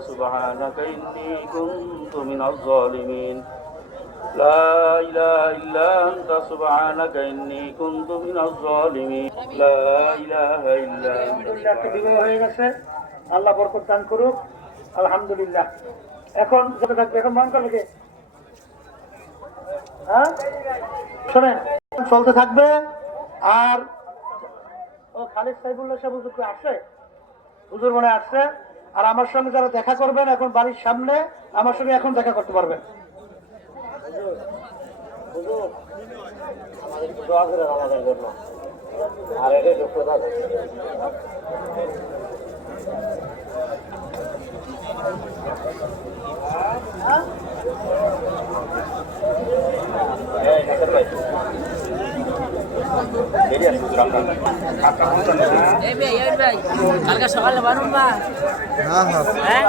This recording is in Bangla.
سبحانك إني كنت من الظالمين لا إله إلا أنت سبحانك إني كنت من الظالمين لا إله إلا أنت হয়ে গেছে আল্লাহ বরকত দান করুক আলহামদুলিল্লাহ এখন যত থাকবে এখন মন করবে কে হ্যাঁ শুনেন চলতে থাকবে আর ও খালিদ সাইফুল্লাহ সাহেব হুজুর আসছে হুজুর মনে আসছে আর আমার সঙ্গে যারা দেখা করবেন এখন বাড়ির সামনে আমার সঙ্গে এখন দেখা করতে পারবেন আমাদের দোয়া করে আমাদের জন্য আর এটা যোগ্যতা কালকে সকালে বানুন না হ্যাঁ